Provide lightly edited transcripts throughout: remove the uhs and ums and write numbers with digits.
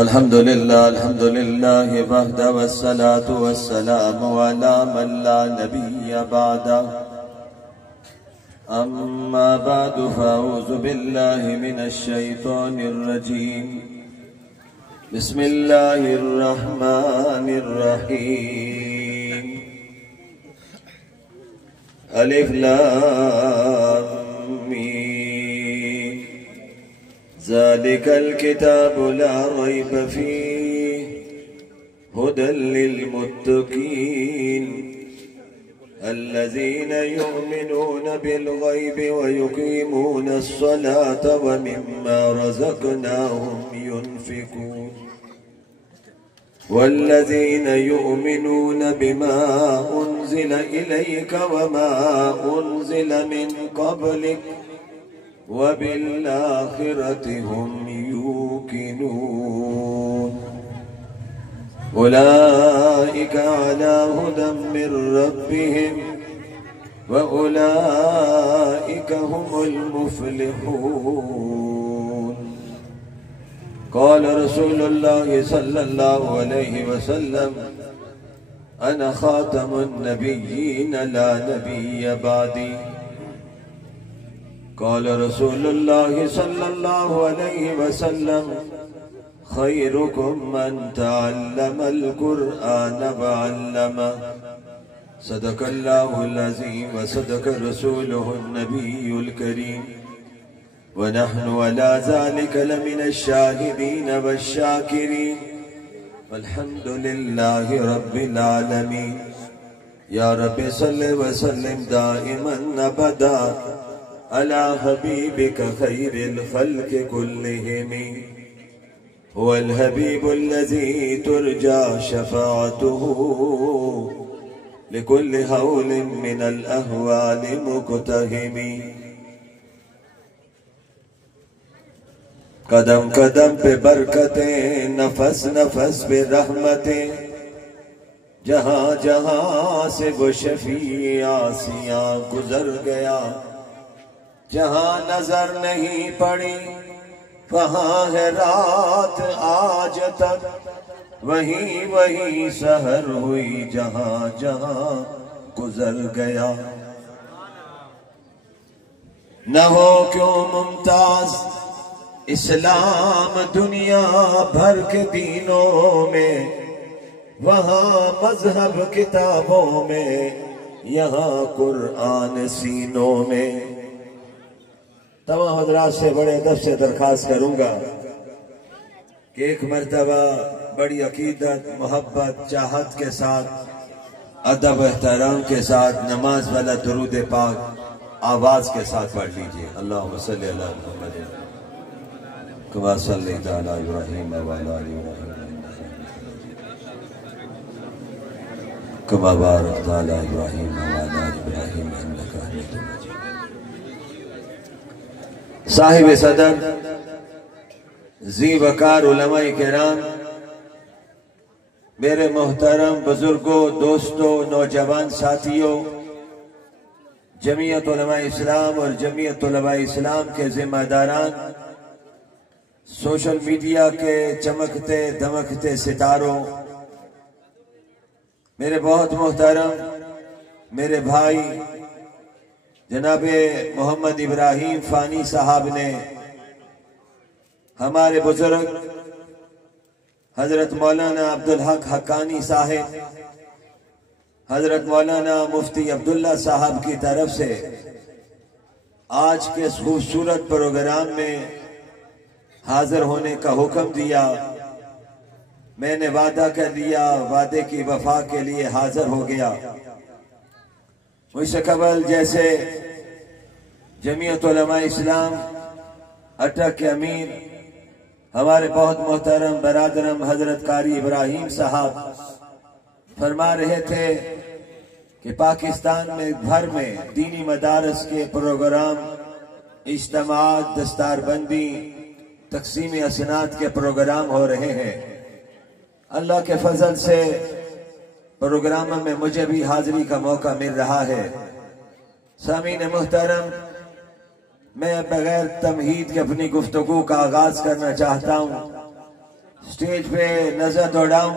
अल्हम्दुलिल्लाह वहदा वस्सलातु वस्सलामु अला मन ला नबिय्य बअदा। अम्मा बअदु फ़अऊज़ु बिल्लाहि मिनश शैतानिर रजीम। बिस्मिल्लाहिर रहमानिर रहीम। अलिफ लाम मीम। ज़ालिकल किताबु ला रैब फ़ीह हुदल लिलमुत्तक़ीन अल्लज़ीना युमिनूना बिल-ग़ैबि व युक़ीमूनस-सलाता व मिम्मा रज़क़नाहुम युनफ़िक़ून वल्लज़ीना युमिनूना बिमा उन्ज़िला इलैका व मा उन्ज़िला मिन क़ब्लिक व बिल-आख़िरति हुम यूक़िनून उलाइका अला हुदम मिर रब्बिहिम व उलाइका हुमुल मुफ़्लिहून। क़ाल रसूलुल्लाह सल्लल्लाहु अलैहि वसल्लम अना ख़ातमुन नबिय्यीन ला नबिय्य बअदी। क़ाल रसूलुल्लाह सल्लल्लाहु अलैहि वसल्लम खैरुकुम मन तअल्लमल कुरआन व अल्लमह। सदक़ल्लाहुल अज़ीम व सदक़ रसूलुहुन नबियुल करीम व नहनु अला ज़ालिका लमिनश शाहिदीन वश्शाकिरीन वल्हम्दुलिल्लाहि रब्बिल आलमीन। या रब्बि सल्लि व सल्लिम दाइमन अबदा अला हबीबिका खैरिल खल्क़ि कुल्लिहिम हुवल हबीबुल्लज़ी तुरजा शफ़ाअतुहु लिकुल्लि हौलिन मिनल अहवालि मुक़तहिमी। कदम कदम पे बरकतें, नफस नफस पे रहमतें, जहां जहां से वो शफी आसियां गुजर गया। जहां नजर नहीं पड़ी वहां है रात आज तक, वहीं वहीं सहर हुई जहां जहां गुजर गया। न हो क्यों मुमताज इस्लाम दुनिया भर के दीनों में, वहां मजहब किताबों में, यहाँ कुरान सीनों में। तमाम हज़रात से बड़े अदब से दरख्वास्त करूंगा कि एक मर्तबा बड़ी अकीदत, मोहब्बत, चाहत के साथ, अदब एहतराम के साथ नमाज वाला दुरूद पाक आवाज के साथ पढ़ लीजिए। अल्लाहुम्मा सल्लि अला मुहम्मद कमा सल्लैता अला इब्राहीम व अला आलि इब्राहीम कमा बारकता अला इब्राहीम व अला आलि इब्राहीम इन्नका हमीदुम मजीद। साहिब सदर जी वकार उलमाए किराम, मेरे मोहतरम बुजुर्गों, दोस्तों, नौजवान साथियों, जमीयत उलमाए इस्लाम और जमीयत उलमाए इस्लाम के जिम्मेदारान, सोशल मीडिया के चमकते दमकते सितारों, मेरे बहुत मोहतरम मेरे भाई जनाबे मोहम्मद इब्राहिम फानी साहब ने हमारे बुजुर्ग हजरत मौलाना अब्दुल हक हक्कानी साहिब, हजरत मौलाना मुफ्ती अब्दुल्ला साहब की तरफ से आज के इस खूबसूरत प्रोग्राम में हाजिर होने का हुक्म दिया। मैंने वादा कर लिया, वादे की वफा के लिए हाजिर हो गया। मुझसे कबल जैसे जमीयत उलमा इस्लाम अटक के अमीर हमारे बहुत मोहतरम बरादरम हजरत कारी इब्राहिम साहब फरमा रहे थे कि पाकिस्तान में भर में दीनी मदारस के प्रोग्राम, इज्तिमात, दस्तारबंदी, तकसीम असनाद के प्रोग्राम हो रहे हैं। अल्लाह के फजल से प्रोग्राम में मुझे भी हाजिरी का मौका मिल रहा है। सामीन मुहतरम, मैं बगैर तमहीद के अपनी गुफ्तगू का आगाज करना चाहता हूँ। स्टेज पे नजर दौड़ाऊं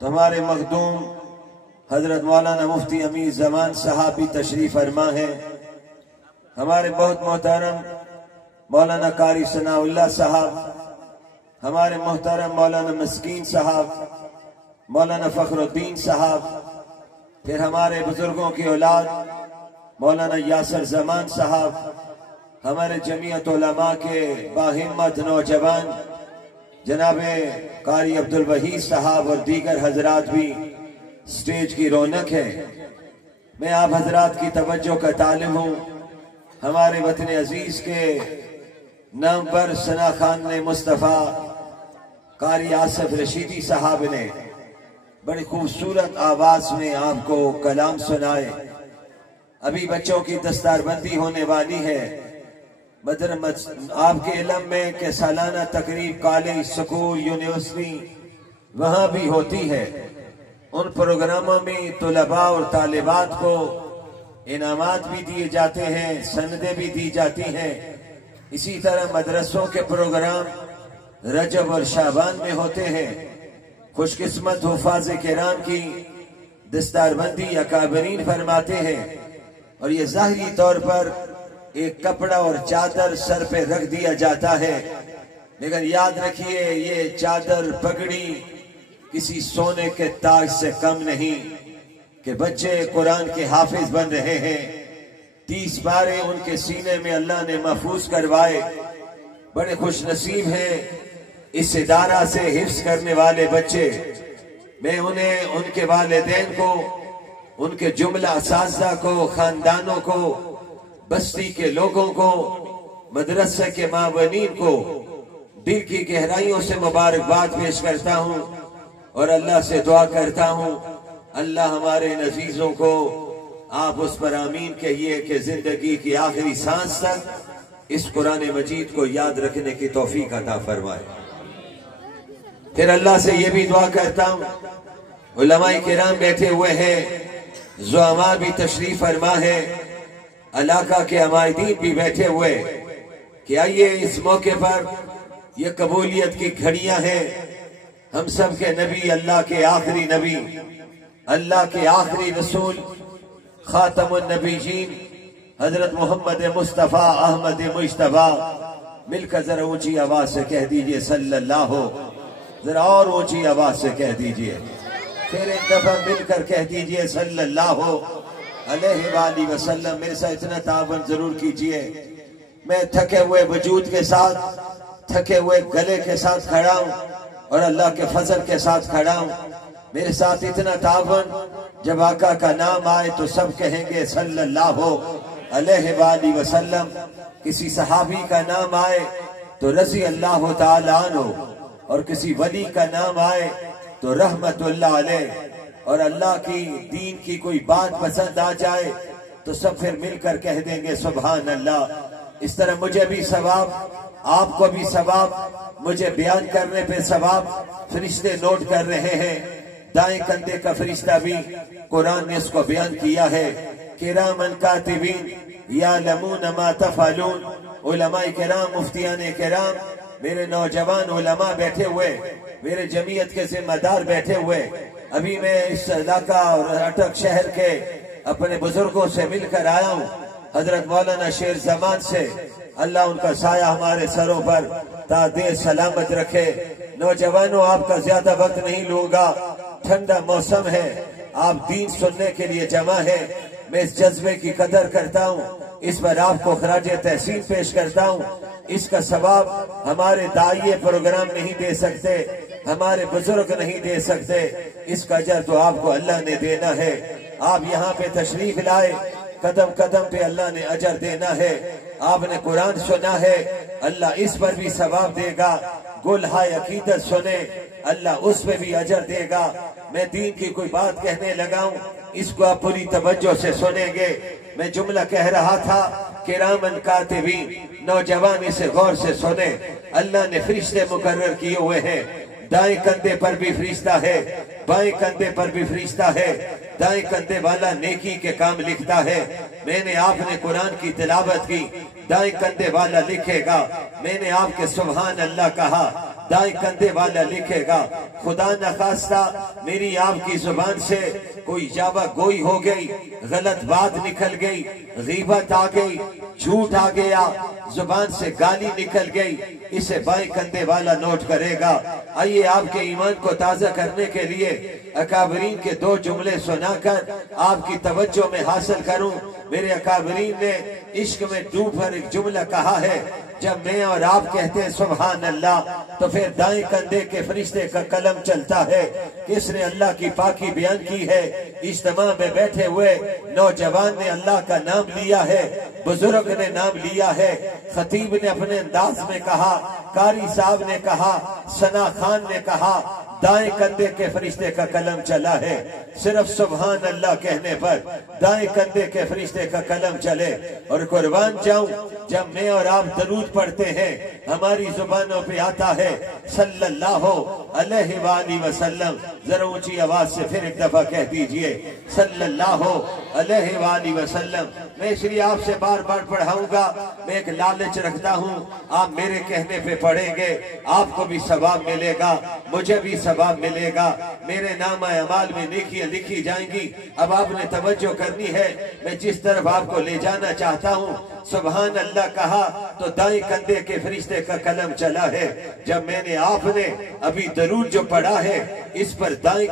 तो हमारे मखदूम हजरत मौलाना मुफ्ती अमीर जमान साहब भी तशरीफ फरमा है। हमारे बहुत मोहतरम मौलाना कारी सनाउल्लाह साहब, हमारे मोहतरम मौलाना मस्कीन साहब, मौलाना फखरुद्दीन साहब, फिर हमारे बुजुर्गों की औलाद मौलाना यासर जमान साहब, हमारे जमीयत उलमा के बाहिम्मत नौजवान जनाबे कारी अब्दुल वहीद साहब और दीगर हजरात भी स्टेज की रौनक है। मैं आप हजरात की तवज्जो का तालिब हूँ। हमारे वतन अजीज के नाम पर सना खान ने मुस्तफ़ा कारी आसिफ रशीदी साहब ने बड़ी खूबसूरत आवाज में आपको कलाम सुनाए। अभी बच्चों की दस्तारबंदी होने वाली है। आपके इल्म में के सालाना तकरीब कॉलेज, स्कूल, यूनिवर्सिटी वहां भी होती है। उन प्रोग्रामों में तुलबा और तालिबात को इनामात भी दिए जाते हैं, सनदें भी दी जाती हैं। इसी तरह मदरसों के प्रोग्राम रजब और शाबान में होते हैं। खुशकिस्मत हुफाज किराम की दस्तारबंदी अकाबरीन फरमाते हैं और ये ज़ाहिरी तौर पर एक कपड़ा और चादर सर पे रख दिया जाता है, लेकिन याद रखिए ये चादर पगड़ी किसी सोने के ताज से कम नहीं कि बच्चे कुरान के हाफिज बन रहे हैं। 30 पारे उनके सीने में अल्लाह ने महफूज करवाए। बड़े खुश नसीब हैं इस इदारा से हिफ्ज करने वाले बच्चे। मैं उन्हें, उनके वालिदैन को, उनके जुमला असातिज़ा को, खानदानों को, बस्ती के लोगों को, मदरसे के मावनीन को दिल की गहराइयों से मुबारकबाद पेश करता हूँ और अल्लाह से दुआ करता हूँ अल्लाह हमारे नजीजों को आप उस पर आमीन कहिए कि जिंदगी की आखिरी सांस तक इस कुरान मजीद को याद रखने की तौफीक अता फरमाए। फिर अल्लाह से ये भी दुआ करता हूँ, उलमाए किराम बैठे हुए हैं, ज़ुआमा भी तशरीफ फरमा है, इलाका के अमायदीन भी बैठे हुए कि आइए इस मौके पर यह कबूलियत की घड़ियां हैं। हम सब के नबी, अल्लाह के आखिरी नबी, अल्लाह के आखिरी रसूल, खातमुन नबीयीन हजरत मोहम्मद मुस्तफ़ा अहमद मुज्तबा, मिलकर जरा ऊंची आवाज से कह दीजिए सल्लल्लाहु, जरा और ऊंची आवाज से कह दीजिए, फिर एक दफा मिलकर कह दीजिए सल्लल्लाहु अलैहि वसल्लम। मेरे साथ इतना तावन जरूर कीजिए। मैं थके हुए वजूद के साथ, थके हुए गले के साथ खड़ा हूं और अल्लाह के फजल के साथ खड़ा हूं। मेरे साथ इतना तावन, जब आका का नाम आए तो सब कहेंगे सल्लल्लाहु अलैहि वसल्लम। किसी सहाबी का नाम आए तो रज़ी अल्लाह ताला अन्हु, और किसी वली का नाम आए तो रहमतुल्लाह अलैह, और अल्लाह की दीन की कोई बात पसंद आ जाए तो सब फिर मिलकर कह देंगे सुभान अल्लाह। इस तरह मुझे भी सवाब, आपको भी सवाब, मुझे बयान करने पे सवाब फरिश्ते नोट कर रहे हैं। दाएं कंधे का फरिश्ता भी कुरान ने इसको बयान किया है, किरामन कातिबीन यालमून मा तफअलून। उलमाए किराम, मुफ्तियाने किराम, मेरे नौजवान उलमा बैठे हुए, मेरे जमीयत के जिम्मेदार बैठे हुए। अभी मैं इस इलाका और अटक शहर के अपने बुजुर्गों से मिलकर आया हूँ, हजरत मौलाना शेर जमान से। अल्लाह उनका साया हमारे सरों पर तादेर सलामत रखे। नौजवानों, आपका ज्यादा वक्त नहीं लूंगा, ठंडा मौसम है, आप दीन सुनने के लिए जमा है। मैं इस जज्बे की कदर करता हूँ, इस पर आपको खराजे तहसीन पेश करता हूँ। इसका सवाब हमारे दाइये प्रोग्राम नहीं दे सकते, हमारे बुजुर्ग नहीं दे सकते, इसका अजर तो आपको अल्लाह ने देना है। आप यहाँ पे तशरीफ लाए, कदम कदम पे अल्लाह ने अजर देना है। आपने कुरान सुना है, अल्लाह इस पर भी सवाब देगा। गुलहाय अकीदत सुने, अल्लाह उस पे भी अजर देगा। मैं दीन की कोई बात कहने लगा हूँ, इसको आप पूरी तवज्जो से सुनेंगे। मैं जुमला कह रहा था, किरामन कातिबीन, नौजवान इसे गौर से सुने। अल्लाह ने फरिश्ते मुकर्रर किए हुए हैं, दाएं कंधे पर भी फरिश्ता है, बाएं कंधे पर भी फरिश्ता है। दाएं कंधे वाला नेकी के काम लिखता है। मैंने आपने कुरान की तिलावत की, दाएं कंधे वाला लिखेगा। मैंने आपके सुभान अल्लाह कहा, दाएं कंधे वाला लिखेगा। खुदा न खास्ता मेरी आपकी जुबान से कोई जावा गोई हो गई, गलत बात निकल गई, गीबत आ गई, झूठ आ गया, जुबान से गाली निकल गई, इसे बाएं कंधे वाला नोट करेगा। आइए आपके ईमान को ताजा करने के लिए अकाबरीन के दो जुमले सुनाकर आपकी तवज्जो में हासिल करूं। मेरे अकाबरीन ने इश्क में डूब कर एक जुमला कहा है, जब मैं और आप कहते हैं सुभान अल्लाह तो फिर दाएं कंधे के फरिश्ते का कलम चलता है। किसने अल्लाह की पाकी बयान की है? इज्तिमा में बैठे हुए नौजवान ने अल्लाह का नाम लिया है, बुजुर्ग ने नाम लिया है, खतीब ने अपने अंदाज में कहा, कारी साहब ने कहा, सना खान ने कहा, दाएं कंधे के फरिश्ते का कलम चला है। सिर्फ सुभान अल्लाह कहने पर दाएं कंधे के फरिश्ते का कलम चले। और कुर्बान जाऊं, जब मैं और आप दरूद पढ़ते हैं हमारी जुबानों पे आता है सल्लल्लाहु अलैहि वसल्लम। जरा ऊंची आवाज से फिर एक दफा कह दीजिए सल्लल्लाहु अलैहि वसल्लम। मैं इसलिए आपसे बार बार पढ़ाऊंगा, मैं एक लालच रखता हूं, आप मेरे कहने पे पढ़ेंगे, आपको भी सवाब मिलेगा, मुझे भी सवाब मिलेगा, मेरे नाम अमाल में नेकियां लिखी जाएंगी। अब आपने तवज्जो करनी है, मैं जिस तरफ आपको ले जाना चाहता हूं। सुभान अल्लाह कहा तो दाएं कंधे के फरिश्ते का कलम चला है। जब मैंने आपने अभी दरूद जो पढ़ा है इस पर दाएं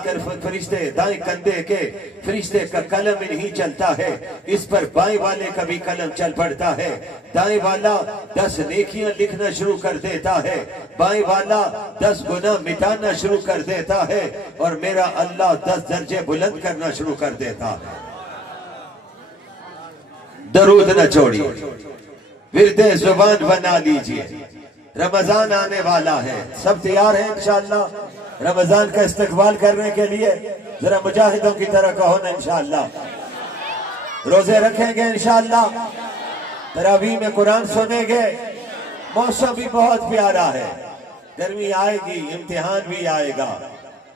कंधे के फरिश्ते का कलम नहीं चलता है, इस पर बाएं वाले का भी कलम चल पड़ता है। दाएं वाला 10 नेकियां लिखना शुरू कर देता है, बाएं वाला 10 गुनाह मिटाना शुरू कर देता है, और मेरा अल्लाह 10 दर्जे बुलंद करना शुरू कर देता है। दरूद न छोड़िए, विरदे जुबान बना लीजिए। रमजान आने वाला है, सब तैयार हैं इंशाअल्लाह रमजान का इस्तकबाल करने के लिए? जरा मुजाहिदों की तरह कहो ना इंशाअल्लाह। रोजे रखेंगे इंशाअल्लाह, तरावीह में कुरान सुनेंगे। मौसम भी बहुत प्यारा है, गर्मी आएगी, इम्तिहान भी आएगा,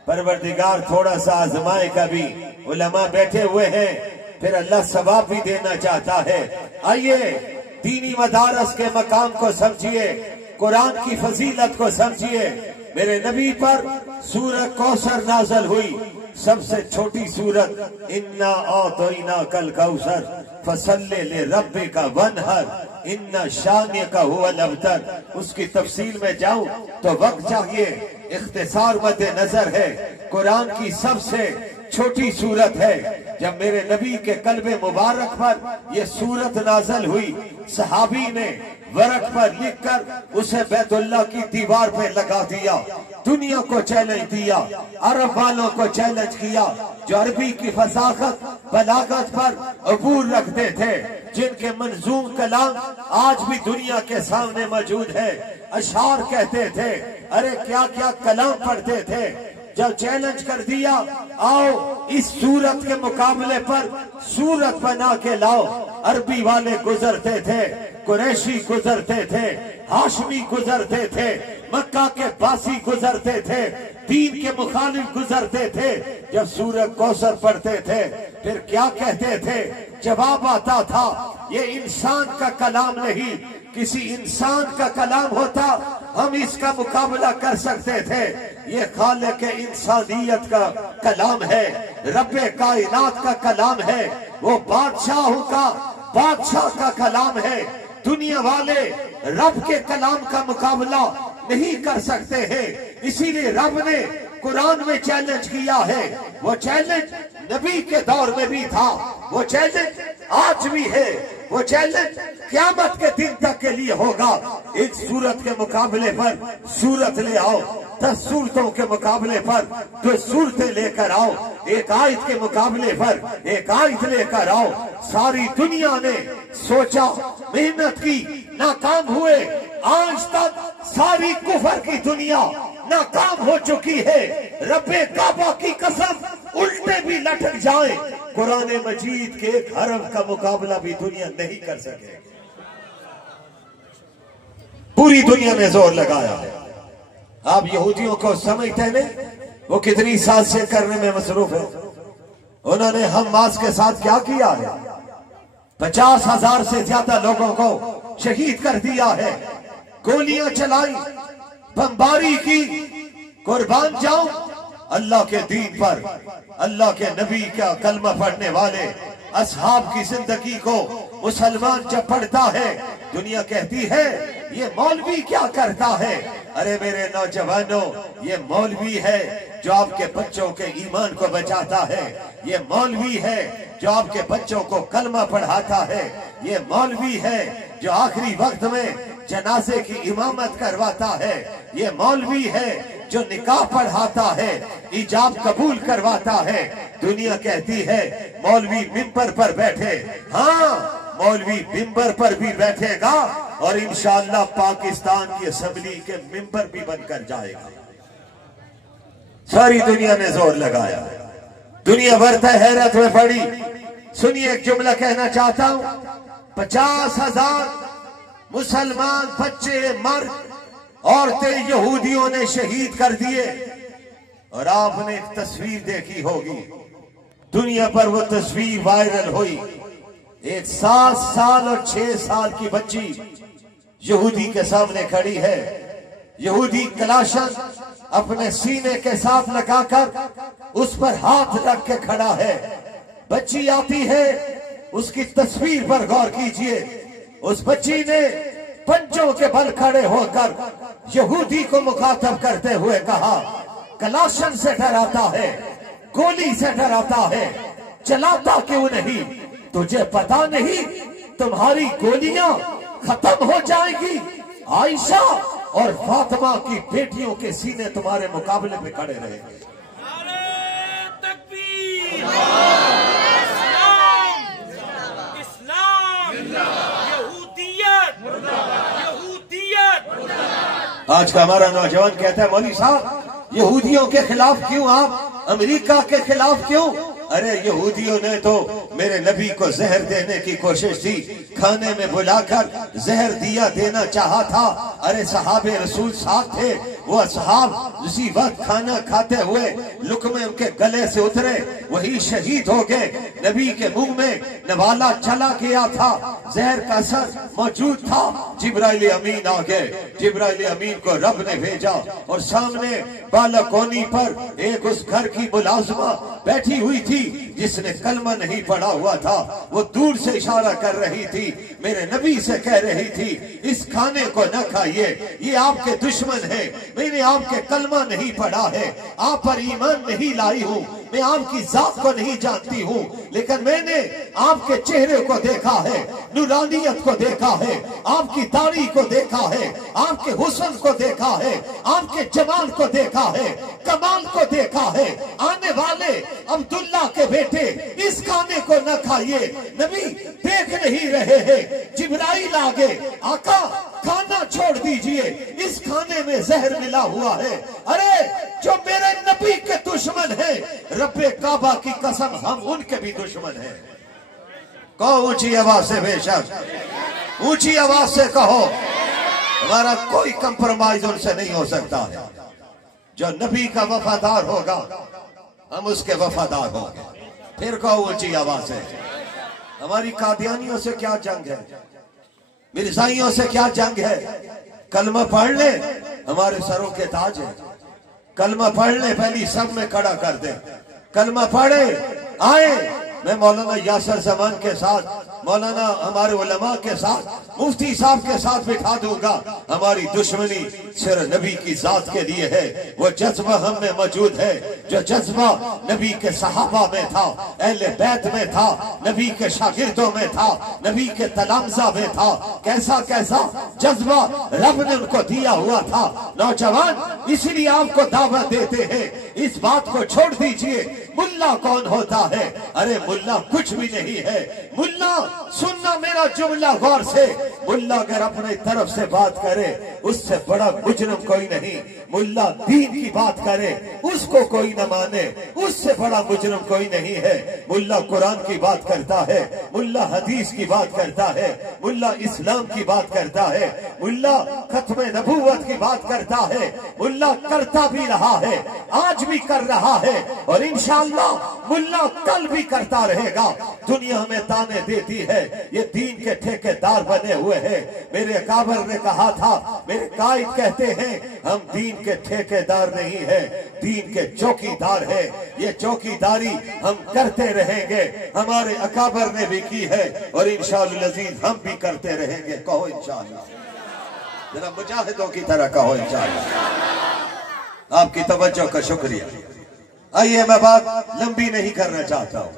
परवरदिगार थोड़ा सा आजमाए कभी। उलमा बैठे हुए हैं, फिर अल्लाह सवाब भी देना चाहता है। आइए दीनी मदारस के मकाम को समझिए, कुरान की फजीलत को समझिए। मेरे नबी पर सूरत कौसर नाजल हुई, सबसे छोटी सूरत, इन्ना औतोइना कल कौसर फसल्ले ले रब्बे का वनहर इन्ना शानिय का हुवल अबतर। उसकी तफसील में जाऊं तो वक्त चाहिए, इख्तिसार मद्दे नजर है। कुरान की सबसे छोटी सूरत है। जब मेरे नबी के कल्बे मुबारक पर यह सूरत नाजल हुई, सहाबी ने वरक पर लिखकर उसे बैतुल्लाह की दीवार पे लगा दिया, दुनिया को चैलेंज दिया, अरब वालों को चैलेंज किया, जो अरबी की फसाखत बलागत पर अबूर रखते थे, जिनके मंजूम कलाम आज भी दुनिया के सामने मौजूद है। अशार कहते थे, अरे क्या क्या कलाम पढ़ते थे। जब चैलेंज कर दिया, आओ इस सूरत के मुकाबले पर सूरत बना के लाओ। अरबी वाले गुजरते थे, कुरैशी गुजरते थे, हाशमी गुजरते थे, मक्का के बासी गुजरते थे, दीन के मुखालिफ गुजरते थे। जब सूरत कौसर पढ़ते थे फिर क्या कहते थे? जवाब आता था, ये इंसान का कलाम नहीं, किसी इंसान का कलाम होता हम इसका मुकाबला कर सकते थे। ये खालिक के इंसानियत का कलाम है, रब्बे कायनात का कलाम है, वो बादशाहों का बादशाह का कलाम है। दुनिया वाले रब के कलाम का मुकाबला नहीं कर सकते हैं, इसीलिए रब ने कुरान में चैलेंज किया है। वो चैलेंज नबी के दौर में भी था, वो चैलेंज आज भी है, वो चैलेंज क़यामत के दिन तक के लिए होगा। एक सूरत के मुकाबले पर सूरत ले आओ, 10 सूरतों के मुकाबले पर 2 सूरतें लेकर आओ, एक आयत के मुकाबले पर एक आयत लेकर आओ। सारी दुनिया ने सोचा, मेहनत की, नाकाम हुए। आज तक सारी कुफर की दुनिया नाकाम हो चुकी है। रब्बे काबा की कसम, उल्टे भी लटक जाए, कुरान मजीद के एक हरफ का मुकाबला भी दुनिया नहीं कर सके। पूरी दुनिया ने जोर लगाया। आप यहूदियों को समझते नहीं वो कितनी साजिशें करने में मसरूफ है। उन्होंने हमास के साथ क्या किया है? 50,000 से ज्यादा लोगों को शहीद कर दिया है, गोलियां चलाई, बमबारी की, कुर्बान जाऊं अल्लाह के दीन पर। अल्लाह के नबी का कलमा पढ़ने वाले असहाब की जिंदगी को मुसलमान जब पढ़ता है, दुनिया कहती है ये मौलवी क्या करता है। अरे मेरे नौजवानों, ये मौलवी है जो आपके बच्चों के ईमान को बचाता है। ये मौलवी है जो आपके बच्चों को कलमा पढ़ाता है। ये मौलवी है जो आखिरी वक्त में जनाजे की इमामत करवाता है। ये मौलवी है जो निकाह पढ़ाता है, इजाब कबूल करवाता है। दुनिया कहती है मौलवी मिंबर पर बैठे। हाँ, मौलवी मिंबर पर भी बैठेगा और इंशाअल्लाह पाकिस्तान की असेंबली के मिंबर भी बनकर जाएगा। सारी दुनिया ने जोर लगाया, दुनिया भर से हैरत में पड़ी। सुनिए, एक जुमला कहना चाहता हूं। 50,000 मुसलमान बच्चे, मर्द, औरतें यहूदियों ने शहीद कर दिए। और आपने एक तस्वीर देखी होगी, दुनिया पर वो तस्वीर वायरल हुई। एक 7 साल और 6 साल की बच्ची यहूदी के सामने खड़ी है। यहूदी कलाशन अपने सीने के साथ लगाकर उस पर हाथ रख के खड़ा है। बच्ची आती है, उसकी तस्वीर पर गौर कीजिए। उस बच्ची ने पंजों के बल खड़े होकर यहूदी को मुखातब करते हुए कहा, कलाशन से डराता है, गोली से डराता है, चलाता क्यों नहीं? तुझे पता नहीं तुम्हारी गोलियां खत्म हो जाएगी? आयशा और फातिमा की बेटियों के सीने तुम्हारे मुकाबले में खड़े रहेंगे। आज का हमारा नौजवान कहता है, मौलवी साहब यहूदियों के खिलाफ क्यों आप, अमेरिका के खिलाफ क्यों? अरे यहूदियों ने तो मेरे नबी को जहर देने की कोशिश की, खाने में बुलाकर जहर दिया देना चाहा था। अरे सहाबे रसूल साथ थे, वो असहाब उसी वक्त खाना खाते हुए लुकमे उनके गले से उतरे, वही शहीद हो गए। नबी के मुंह में नवाला चला गया था, जहर का असर मौजूद था। जिब्राइल अमीन आ गए, जिब्राइल अमीन को रब ने भेजा और सामने बालकोनी पर एक उस घर की मुलाजमा बैठी हुई थी जिसने कलमा नहीं पढ़ा हुआ था। वो दूर से इशारा कर रही थी, मेरे नबी से कह रही थी इस खाने को न खाइए, ये आपके दुश्मन है, मैंने आपके कलमा नहीं पढ़ा है, आप पर ईमान नहीं लाई हूँ, मैं आपकी जात को नहीं जानती हूँ, लेकिन मैंने आपके चेहरे को देखा है, नूरानियत को देखा है, आपकी दाढ़ी को देखा है, आपके हुस्न को देखा है, आपके जमाल को देखा है, कमाल को देखा है। आने वाले अब्दुल्ला के बेटे इस खाने को न खाइए, नबी देख नहीं रहे हैं। जिब्राइल आगे, आका खाना छोड़ दीजिए, इस खाने में जहर मिला हुआ है। अरे जो मेरे नबी के दुश्मन है, रब्बे काबा की कसम हम उनके भी दुश्मन हैं। कहो ऊंची आवाज से, बेशक ऊंची आवाज से कहो, हमारा कोई कंप्रोमाइज उनसे नहीं हो सकता है। जो नबी का वफादार होगा हम उसके वफादार होंगे। फिर कहो ऊंची आवाज से, हमारी कादियानियों से क्या जंग है, मिर्जाइयों से क्या जंग है? कलमा पढ़ ले, हमारे सरों के ताज है। कलमा पढ़ ले, पहली सब में खड़ा कर दे। कलमा पढ़े आए, मैं मौलाना यासर जमान के साथ, मौलाना हमारे उलमा के साथ, मुफ्ती साहब के साथ बिठा दूंगा। हमारी दुश्मनी सिर्फ नबी की जात के लिए है। वो जज्बा हम में मौजूद है जो जज्बा नबी के सहाबा में था, अहले बैत में था, नबी के शागिर्दों में था, नबी के तलामजा में था। कैसा कैसा जज्बा रब ने उनको दिया हुआ था। नौजवान इसलिए आपको दावत देते हैं, इस बात को छोड़ दीजिए मुल्ला कौन होता है। अरे मुल्ला कुछ भी नहीं है। मुल्ला, सुनना मेरा जुमला गौर से, मुल्ला अगर अपने तरफ से बात करे उससे बड़ा मुजरिम कोई नहीं। मुल्ला दीन की बात करे उसको कोई न माने, उससे बड़ा मुजरिम कोई नहीं है। मुल्ला कुरान की बात करता है, मुल्ला हदीस की बात करता है, मुल्ला इस्लाम की बात करता है, मुल्ला खत्म नबूवत की बात करता है। मुल्ला करता भी रहा है, आज भी कर रहा है और इंशाअल्लाह इंशाअल्लाह मुल्ला कल भी करता रहेगा। दुनिया में ताने देती है ये दीन के ठेकेदार बने हुए हैं। मेरे अकाबर ने कहा था, मेरे कायद कहते हैं हम दीन के ठेकेदार नहीं है, दीन के चौकीदार है। ये चौकीदारी हम करते रहेंगे, हमारे अकाबर ने भी की है और इंशाअल्लाह अज़ीज हम भी करते रहेंगे। कहो इंशाअल्लाह, जरा मुजाहिदों की तरह कहो इंशाअल्लाह। आपकी तवज्जो का शुक्रिया। आइए, मैं बात लंबी नहीं करना चाहता हूं,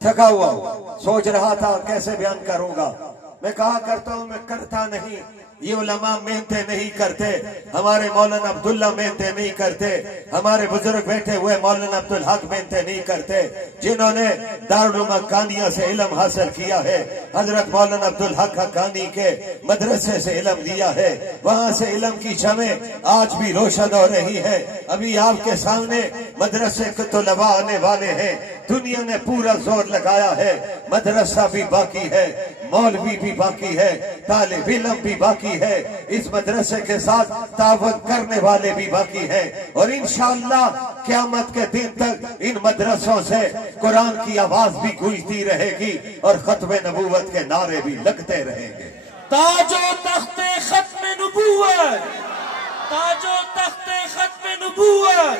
थका हुआ हूं, सोच रहा था कैसे बयान करूंगा। मैं कहा करता हूं, मैं करता नहीं। ये उलमा मेहनतें नहीं करते, हमारे मौलाना अब्दुल्ला मेहनतें नहीं करते, हमारे बुजुर्ग बैठे हुए मौलाना अब्दुल हक मेहनतें नहीं करते, जिन्होंने दारुल मकानिया से इल्म हासिल किया है, हजरत मौलाना अब्दुल हक हक्कानी के मदरसे से इल्म दिया है, वहां से इल्म की शमें आज भी रोशन हो रही है। अभी आपके सामने मदरसे के तलबा आने वाले हैं। दुनिया ने पूरा जोर लगाया है, मदरसा भी बाकी है, मौलवी भी बाकी है, तालिब इल्म भी बाकी है, इस मदरसे के साथ तावन करने वाले भी बाकी हैं और इंशाअल्लाह क़यामत के दिन तक इन मदरसों से कुरान की आवाज भी गूंजती रहेगी और खत्मे नबूवत के नारे भी लगते रहेंगे। ताजो तख्ते खत्मे नबूवत, ताजो तख्ते खत्मे नबूवत।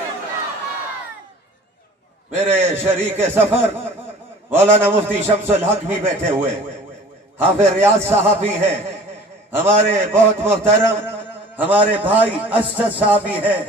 मेरे शरीक सफर मौलाना मुफ्ती शम्सुल हक भी बैठे हुए, हाफिज रियाज साहब भी हैं, हमारे बहुत मोहतरम हमारे भाई असद साहब भी हैं,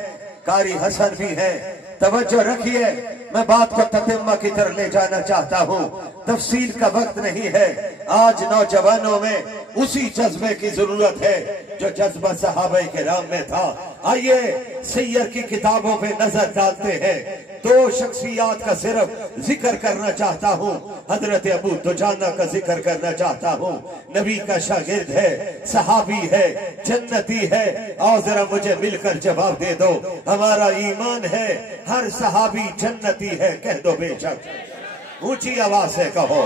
कारी हसन भी हैं। तवज्जो रखिए, मैं बात को ततिम्मा की तरफ ले जाना चाहता हूँ, तफसील का वक्त नहीं है। आज नौजवानों में उसी जज्बे की जरूरत है जो जज्बा सहाबा किराम में था। आइए सैयर की किताबों पे नजर डालते हैं। दो शख्सियात का सिर्फ जिक्र करना चाहता हूँ। हजरत अबू दुजाना का जिक्र करना चाहता हूँ। नबी का शागिर्द है, सहाबी है, जन्नती है। और जरा मुझे मिलकर जवाब दे दो, हमारा ईमान है हर सहाबी जन्नती है, कह दो बेशक, ऊंची आवाज से कहो।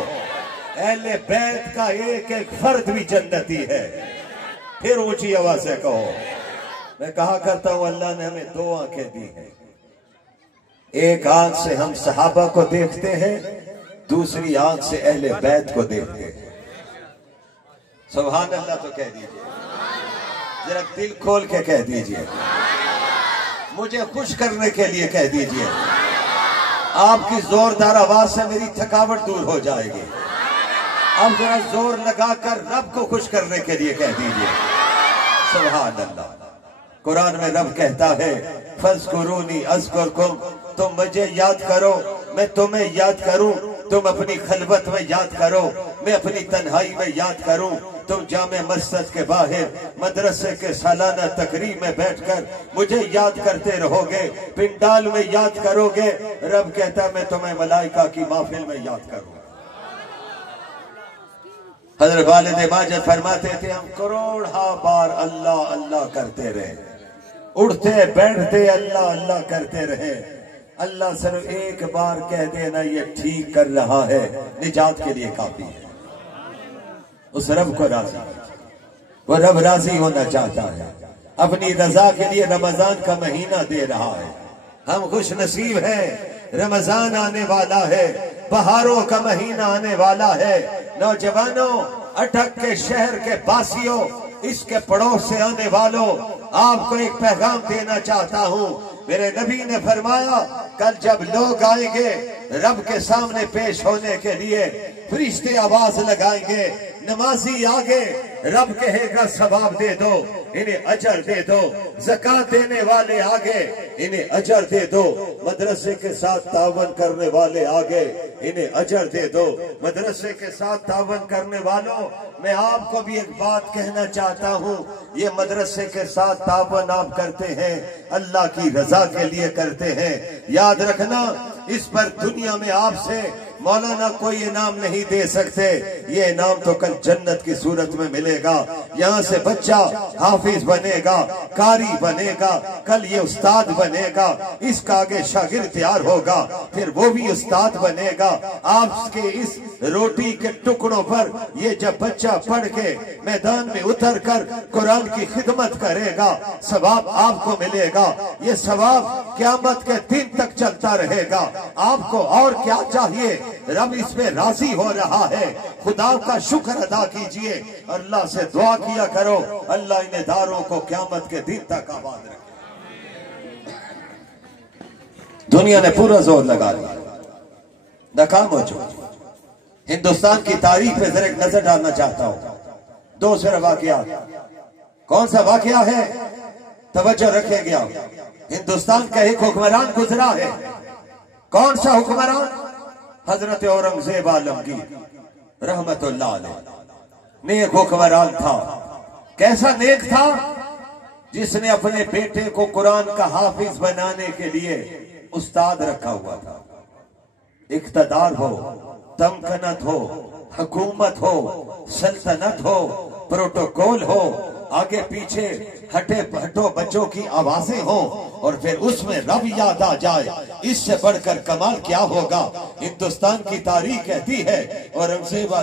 अहले बैत का एक एक फर्द भी जन्नती है, फिर ऊंची आवाज से कहो। मैं कहा करता हूं अल्लाह ने हमें दो आंखें दी हैं, एक आंख से हम सहाबा को देखते हैं, दूसरी आंख से अहले बैत को देखते हैं। सुभान अल्लाह तो कह दीजिए, जरा दिल खोल के कह दीजिए, मुझे खुश करने के लिए कह दीजिए। आपकी जोरदार आवाज से मेरी थकावट दूर हो जाएगी। अब जरा जोर लगाकर रब को खुश करने के लिए कह दीजिए सुभान अल्लाह। कुरान में रब कहता है फज़कुरूनी अज़कुरकुम, तुम मुझे याद करो मैं तुम्हें याद करूं। तुम अपनी खलवत में याद करो, मैं अपनी तन्हाई में याद करूं। तुम जामे मस्जिद के बाहर मदरसे के सालाना तकरीब में बैठकर मुझे याद करते रहोगे, पिंडाल में याद करोगे। रब कहता मैं तुम्हें मलाइका की महफिल में याद करूं। हज़रत वालिद माजिद फरमाते थे हम करोड़ा बार अल्लाह अल्लाह करते रहे, उठते बैठते अल्लाह अल्लाह करते रहे। अल्लाह सिर्फ एक बार कह देना ये ठीक कर रहा है, निजात के लिए काफी है। उस रब को राजी, वो रब राजी होना चाहता है, अपनी रजा के लिए रमजान का महीना दे रहा है। हम खुश नसीब हैं, रमजान आने वाला है, बहारों का महीना आने वाला है। नौजवानों, अटक के शहर के बासियों, इसके पड़ोस से आने वालों, आपको एक पैगाम देना चाहता हूँ। मेरे नबी ने फरमाया कल जब लोग आएंगे रब के सामने पेश होने के लिए, फरिश्ते आवाज लगाएंगे, नमाजी आगे, रब कहेगा सवाब दे दो, इन्हें अजर दे दो। ज़कात देने वाले आगे, इन्हें अजर दे दो। मदरसे के साथ तावन करने वाले आगे, इन्हें अजर दे दो। मदरसे के साथ तावन करने वालों, मैं आपको भी एक बात कहना चाहता हूँ, ये मदरसे के साथ तावन आप करते हैं अल्लाह की रजा के लिए करते हैं। याद रखना, इस पर दुनिया में आपसे मौलाना कोई इनाम नहीं दे सकते, ये इनाम तो कल जन्नत की सूरत में मिलेगा। यहाँ से बच्चा हाफिज बनेगा, कारी बनेगा, कल ये उस्ताद बनेगा, इसका आगे शागिर्द तैयार होगा, फिर वो भी उस्ताद बनेगा। आपके इस रोटी के टुकड़ों पर ये जब बच्चा पढ़ के मैदान में उतर कर कुरान की खिदमत करेगा, सवाब आपको मिलेगा। ये सवाब क़यामत के दिन तक चलता रहेगा। आपको और क्या चाहिए? रब इस पे राजी हो रहा है। खुदा का शुक्र अदा कीजिए, अल्लाह से दुआ किया करो, अल्लाह इन इदारों को क़यामत के दिन तक आबाद रखे। दुनिया ने पूरा जोर लगा लिया, नाकाम हो चुकी। हिंदुस्तान की तारीख पे जरा एक नजर डालना चाहता हूं। दो सिर्फ वाकया। कौन सा वाकया है? तवज्जो रखेंगे आप। हिंदुस्तान का एक हुक्मरान गुजरा है। कौन सा हुक्मरान? हजरत औरंगजेब आलमगीर रहमतुल्लाह अलैह। नेक हुक्मरान था। कैसा नेक था? जिसने अपने बेटे को कुरान का हाफिज बनाने के लिए उस्ताद रखा हुआ था। इख्तदार हो, तमकनत हो, हुकूमत हो, सल्तनत हो, प्रोटोकॉल हो, आगे पीछे हटो बच्चों की आवाजें हो, और फिर उसमें रब याद आ जाए, इससे बढ़कर कमाल क्या होगा? हिंदुस्तान की तारीख कहती है औरंगजेब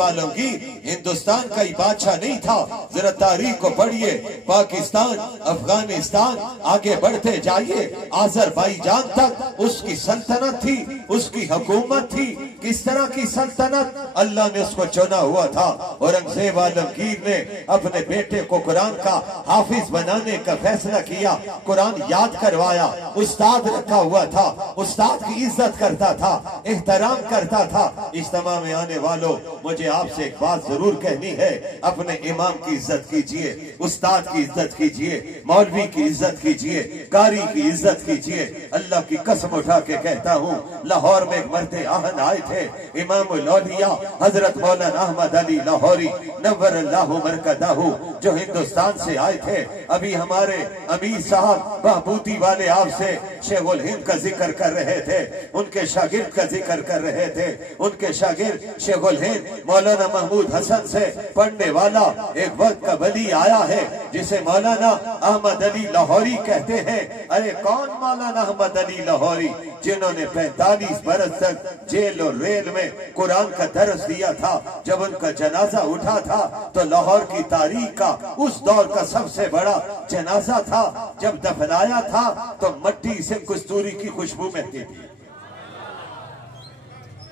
आलमगीर हिंदुस्तान का ही बादशाह नहीं था। जरा तारीख को पढ़िए। पाकिस्तान, अफगानिस्तान, आगे बढ़ते जाइए आज़रबाईजान तक उसकी सल्तनत थी, उसकी हुकूमत थी। किस तरह की सल्तनत? अल्लाह ने उसको चुना हुआ था। औरंगजेब आलमगीर ने अपने बेटे को कुरान का हाफिज बनाने का फैसला किया, कुरान याद करवाया, उस्ताद रखा हुआ था, उस्ताद की इज्जत करता था, एहतराम करता था। इज्तिमा में आने वालों, मुझे आपसे एक बात जरूर कहनी है, अपने इमाम की इज्जत कीजिए, उस्ताद की इज्जत कीजिए, मौलवी की इज्जत कीजिए, कारी की इज्जत कीजिए। अल्लाह की कसम उठा के कहता हूँ, लाहौर में एक मर्दे आहन आए थे, इमामुल औलिया हजरत मौलाना अहमद अली लाहौरी नव्वरल्लाहु मरकदाहु, जो हिंदुस्तान से आए थे। अभी हमारे अमीर साहब बहबूदी वाले आपसे शेखुल हिंद का जिक्र कर रहे थे, उनके शागिर्द का जिक्र कर रहे थे। उनके शागिर्द शेखुल हिंद मौलाना महमूद हसन से पढ़ने वाला एक वक्त का वली आया है, जिसे मौलाना अहमद अली लाहौरी कहते हैं। अरे कौन मौलाना अहमद अली लाहौरी? जिन्होंने 45 बरस तक जेल और रेल में कुरान का दर्स दिया था। जब उनका जनाजा उठा था तो लाहौर की तारीख का उस दौर का सबसे बड़ा जनाजा था। जब दफनाया था तो मिट्टी से कस्तूरी की खुशबू महकी थी।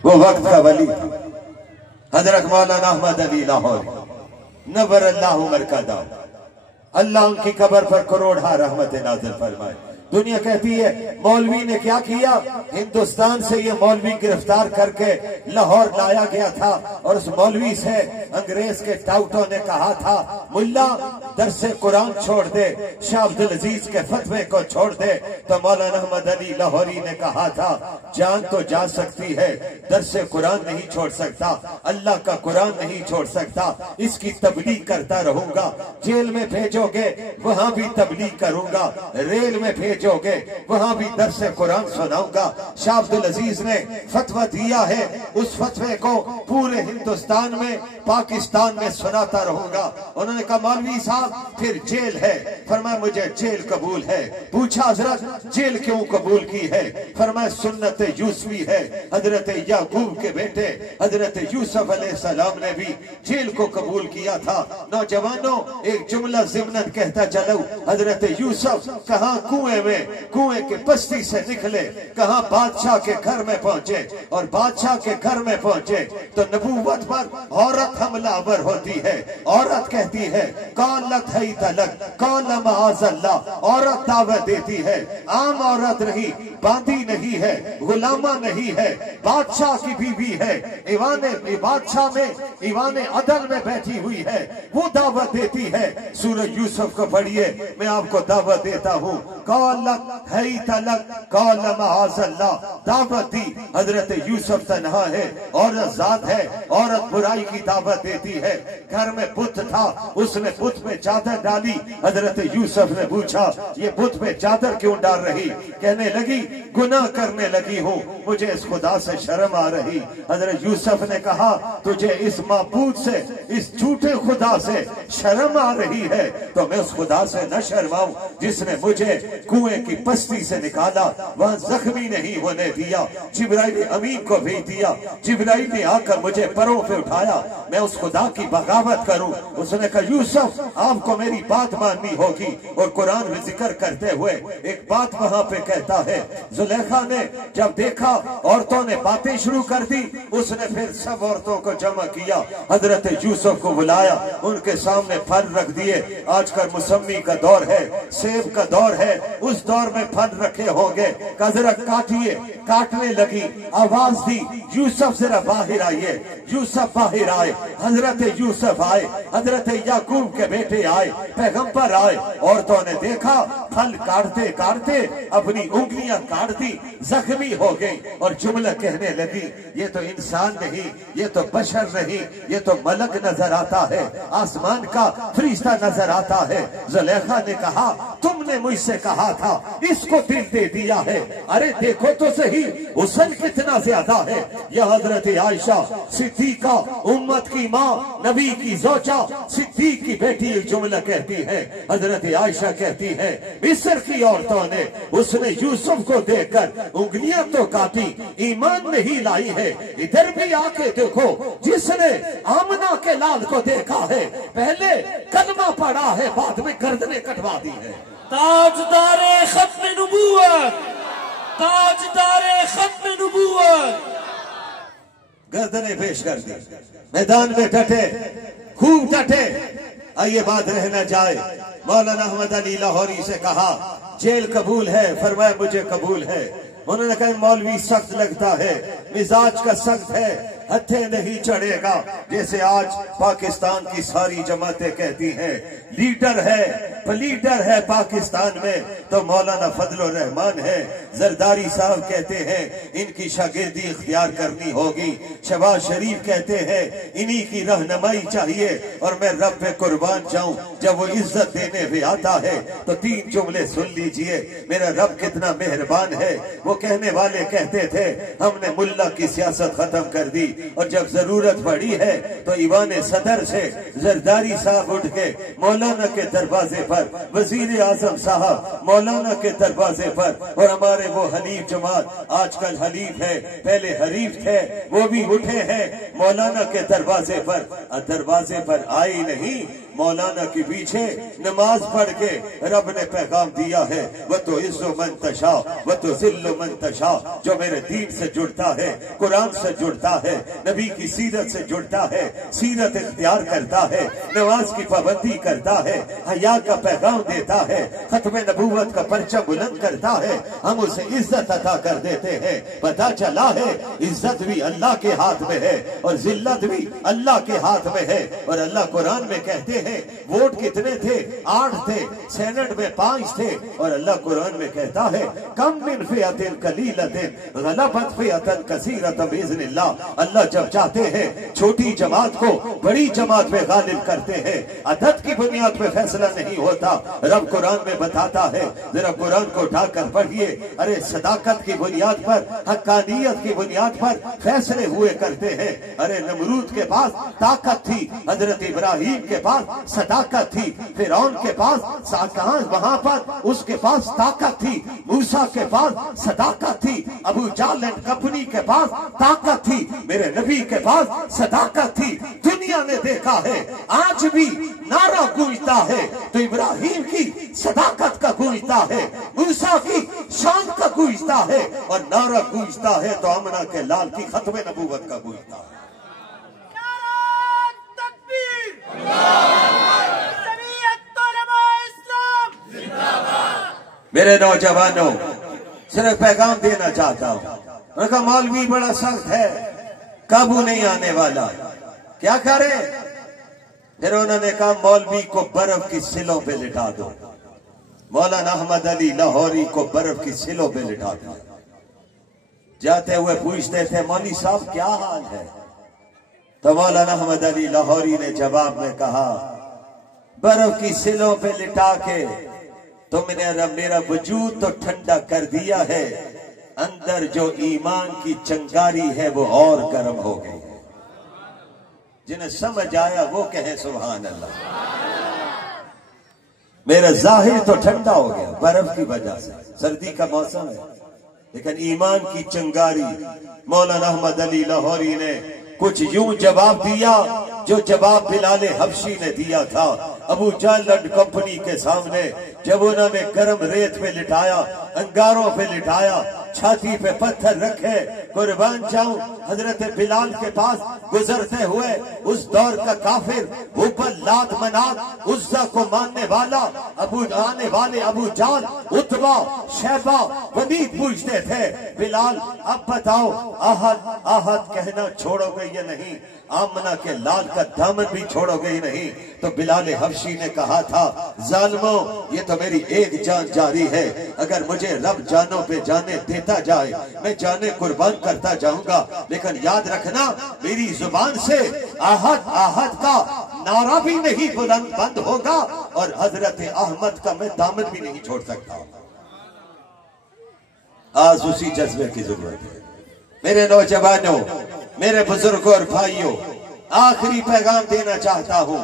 वो वक्त का वली था हजरत मौलाना अहमद अली लाहौरी नव्वरल्लाहु मरकदाहु। अल्लाह उनकी कब्र पर करोड़ा रहमत नाज़िल फरमाए। दुनिया कहती है मौलवी ने क्या किया? हिंदुस्तान से ये मौलवी गिरफ्तार करके लाहौर लाया गया था, और उस मौलवी से अंग्रेज के टाउटों ने कहा था, मुल्ला दरसे कुरान छोड़ दे, शाह अब्दुल अजीज के फतवे को छोड़ दे। तो मौलाना अहमद अली लाहौरी ने कहा था, जान तो जा सकती है, दरसे कुरान नहीं छोड़ सकता, अल्लाह का कुरान नहीं छोड़ सकता, इसकी तबलीग करता रहूंगा। जेल में भेजोगे वहां भी तबलीग करूंगा, रेल में भेजोगे वहां भी दर्स कुरान सुनाऊंगा। शाह अब्दुल अजीज ने फतवा दिया है, उस फतवे को पूरे हिंदुस्तान में, पाकिस्तान में सुनाता रहूंगा। उन्होंने कहा मौलवी साहब फिर जेल है? फरमाया मुझे जेल कबूल है। पूछा हजरत जेल क्यों कबूल की है? फरमाया सुन्नत यूसुफी है, हजरत याकूब के बेटे हजरत यूसुफ अलैहिस्सलाम ने भी जेल को कबूल किया था। नौजवानों एक जुमला ज़िम्नन कहता चलो, हजरत यूसुफ कहाँ कुएं में, कुएं के पस्ती से निकले, कहाँ बादशाह के घर में पहुंचे, और बादशाह के घर में पहुंचे तो नबूवत पर औरत हमलावर होती है। औरत कहती है कौलत है तलक कौल माअज़ल्लाह, औरत दावत देती है। आम औरत नहीं, बांदी नहीं है, गुलामा नहीं है, बादशाह की बीवी है, ईवाने बादशाह में, ईवाने अदल में बैठी हुई है, वो दावत देती है। सूरह यूसुफ को पढ़िए, मैं आपको दावत देता हूँ। कौलक है तलक कौल माज़अल्लाह, दावत दी। हजरत यूसुफ तन्हा है, औरत जात है, औरत बुराई की दावत देती है। घर में बुत था, उसने बुत पे चादर डाली। हजरत यूसुफ ने पूछा ये बुत पे चादर क्यों डाल रही? कहने लगी गुनाह करने लगी हूँ, मुझे इस खुदा से शर्म आ रही। हजरत यूसुफ ने कहा तुझे इस माबूद से, इस झूठे खुदा से शर्म आ रही है तो मैं उस खुदा से न शर्माऊं जिसने मुझे कुएं की पस्ती से निकाला, वहां जख्मी नहीं होने दिया, जिब्राइल अमीन को भेज दिया, जिब्राइल ने आकर मुझे परों पे उठाया, मैं उस खुदा की बगावत करूं। उसने कहा यूसुफ आपको मेरी बात माननी होगी। और कुरान में जिक्र करते हुए एक बात वहां पे कहता है, जुलेखा ने जब देखा औरतों ने बातें शुरू कर दी, उसने फिर सब औरतों को जमा किया, हजरत यूसुफ को बुलाया, उनके सामने फल रख दिए। आजकल मौसमी का दौर है, सेब का दौर है, उस दौर में फल रखे होंगे। कजरा काटिए, काटने लगी, आवाज दी यूसुफ जरा बाहर आइए। यूसुफ बाहर आए, हजरत यूसुफ आए, हजरत याकूब के बेटे आए, पैगंबर आए। औरतों ने देखा फल काटते काटते अपनी उंगलियां काट दी, जख्मी हो गई और जुमला कहने लगी ये तो इंसान नहीं, ये तो बशर नहीं, ये तो मलक नजर आता है, आसमान का फरिश्ता नजर आता है। जुलेखा ने कहा तुमने मुझसे कहा था इसको दिल दे दिया है, अरे देखो तो सही हुस्न कितना ज्यादा है। यह हजरत आयशा सिद्दीका, उम्मत की माँ, नबी की जोजा, सिद्दीक की बेटी एक जुमला कहती है। हजरत आयशा कहती है मिस्र की औरतों ने उसने यूसुफ को देखकर उंगलियां तो काटी, ईमान नहीं लाई है। इधर भी आके देखो जिसने आमना के लाल को देखा है पहले कलमा पढ़ा है, बाद में गर्दनें कटवा दी है। ताजदारे खत्म नबूवत, ताजदारे खत्म नबूवत, गर्दनें पेश कर दी, मैदान में डटे, खूब डटे। आइए बात रह न जाए। मौलाना अहमद अली लाहौरी से कहा जेल कबूल है, फरमाया मुझे कबूल है। उन्होंने कहा मौलवी सख्त लगता है, मिजाज का सख्त है, हथे नहीं चढ़ेगा। जैसे आज पाकिस्तान की सारी जमातें कहती हैं लीडर है, लीडर है पाकिस्तान में तो मौलाना फजलुर रहमान है। जरदारी साहब कहते हैं इनकी शागिर्दी इख्तियार करनी होगी। शहबाज शरीफ कहते हैं इन्हीं की रहनुमाई चाहिए। और मैं रब पे कुर्बान जाऊं, जब वो इज्जत देने भी आता है तो तीन जुमले सुन लीजिए, मेरा रब कितना मेहरबान है। वो कहने वाले कहते थे हमने मुल्ला की सियासत खत्म कर दी और जब जरूरत पड़ी है तो ईवान सदर से जरदारी साहब उठ के मौलाना के दरवाजे पर, वजीर आजम साहब मौलाना के दरवाजे पर, और हमारे वो हलीफ जमात आजकल हलीफ है, पहले हरीफ थे, वो भी उठे हैं मौलाना के दरवाजे पर। दरवाजे पर आई नहीं, मौलाना के पीछे नमाज पढ़ के रब ने पैगाम दिया है, वह तो इज्जो मंतशा वह तो जिल्लो मंतशा। जो मेरे दीन से जुड़ता है, कुरान से जुड़ता है, नबी की सीरत से जुड़ता है, सीरत इख्तियार करता है, नमाज की पाबंदी करता है, हया का पैगाम देता है, खत्म नबूवत का परचम बुलंद करता है, हम उसे इज्जत अता कर देते हैं। पता चला है इज्जत भी अल्लाह के हाथ में है और जिल्लत भी अल्लाह के हाथ में है। और अल्लाह कुरान में कहते हैं वोट कितने थे? 8 थे, सेनेट में 5 थे। और अल्लाह कुरान में कहता है कम मिन फिअतिन कलीलतिन गलबत फिअतन कसीरतन बिइज़्निल्लाह। अल्लाह जब चाहते हैं छोटी जमात को बड़ी जमात में गालिब करते हैं। अदद की बुनियाद पे फैसला नहीं होता, रब कुरान में बताता है। जरा कुरान को उठाकर पढ़िए, अरे सदाकत की बुनियाद पर, हक्कानियत की बुनियाद पर फैसले हुए करते हैं। अरे नमरूद के पास ताकत थी, हजरत इब्राहिम के पास सदाकत थी, फिरौन के पास कहां वहां पर उसके पास ताकत थी, मूसा के पास सदाकत थी, अबू जाल एंड कंपनी के पास ताकत थी, मेरे नबी के पास सदाकत थी। दुनिया ने देखा है आज भी नारा गूंजता है तो इब्राहिम की सदाकत का गूंजता है, मूसा की शान का गूंजता है, और नारा गूंजता है तो आमना के लाल की खत्म नबूवत का गूंजता है। मेरे नौजवानों सिर्फ पैगाम देना चाहता हूं, उनका मौलवी बड़ा सख्त है, काबू नहीं आने वाला, क्या करें? फिर उन्होंने कहा मौलवी को बर्फ की सिलों पे लिटा दो। मौलाना अहमद अली लाहौरी को बर्फ की सिलों पे लिटा दिया। जाते हुए पूछते थे मौली साहब क्या हाल है, तो मौलाना अहमद अली लाहौरी ने जवाब में कहा बर्फ की सिलों पे लिटा के तुमने मेरा वजूद तो ठंडा कर दिया है, अंदर जो ईमान की चंगारी है वो और गर्म हो गई है। जिन्हें समझ आया वो कहे सुभान अल्लाह। मेरा जाहिर तो ठंडा हो गया बर्फ की वजह से, सर्दी का मौसम है, लेकिन ईमान की चंगारी। मौलाना अहमद अली लाहौरी ने कुछ यूं जवाब दिया जो जवाब बिलाल हबशी ने दिया था अबू जहल एंड कंपनी के सामने, जब उन्होंने गर्म रेत पे लिटाया, अंगारों पे लिटाया, छाती पे पत्थर रखे। कुर्बान जाऊं हजरत बिलाल के पास गुजरते हुए उस दौर का काफिर हुबल लात मनात उज्जा को मानने वाला आने वाले अबू जाल उतबा शैबा वलीद पूछते थे बिलाल अब बताओ आहद आहद कहना छोड़ोगे या नहीं, आमना के लाल का दामन भी छोड़ोगे ही नहीं। तो बिलाल हबशी ने कहा था जालिमों ये तो मेरी एक जान जारी है, अगर मुझे रब जानों पे जाने देता जाए मैं जाने कुर्बान करता जाऊंगा, लेकिन याद रखना मेरी जुबान से आहद आहद का नारा भी नहीं बुलंद बंद होगा और हजरत अहमद का मैं दामन भी नहीं छोड़ सकता। आज उसी जज्बे की जरूरत है। मेरे नौजवानों, मेरे बुजुर्गों और भाइयों, आखिरी पैगाम देना चाहता हूँ।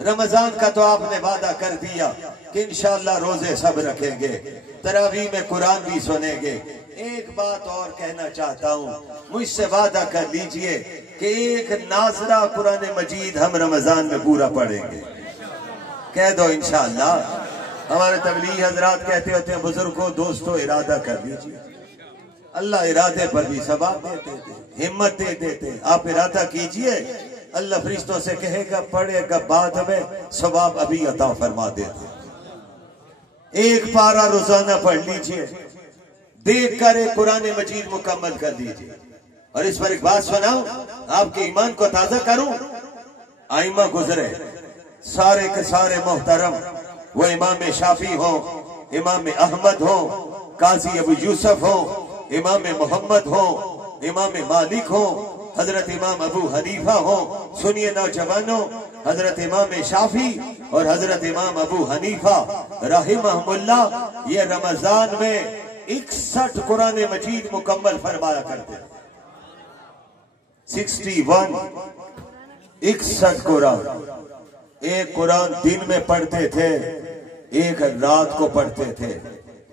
रमजान का तो आपने वादा कर दिया कि इंशाअल्लाह रोजे सब रखेंगे, तरावीह में कुरान भी सुनेंगे। एक बात और कहना चाहता हूँ, मुझसे वादा कर लीजिए कि एक नाजरा कुरान मजीद हम रमजान में पूरा पढ़ेंगे। कह दो इंशाअल्लाह। हमारे तबलीग हजरात कहते होते हैं बुजुर्गों दोस्तों इरादा कर लीजिए, अल्लाह इरादे पर भी सवाब देते थे, हिम्मत दे देते। आप इरादा कीजिए, अल्लाह फरिश्तों से कहेगा पढ़ेगा बाद में सवाब अभी अता फरमा देते। एक पारा रोजाना पढ़ लीजिए, देख कर एक कुरान मजीद मुकम्मल कर दीजिए। और इस पर एक बात सुनाऊं, आपके ईमान को ताजा करूं। आइमा गुजरे सारे के सारे मोहतरम, वो इमाम शाफी हो, इमाम अहमद हो, काजी अबू यूसुफ हो, इमाम मोहम्मद हो, इमाम मालिक हो, हजरत इमाम अबू हनीफा हो। सुनिए नौजवानों, हजरत इमाम शाफी और हजरत इमाम अबू हनीफा रहिमहुमुल्लाह ये रमजान में 61 कुरान मजीद मुकम्मल फरमाया करते। 61 कुरान। एक कुरान दिन में पढ़ते थे, एक रात को पढ़ते थे